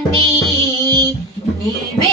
me, me.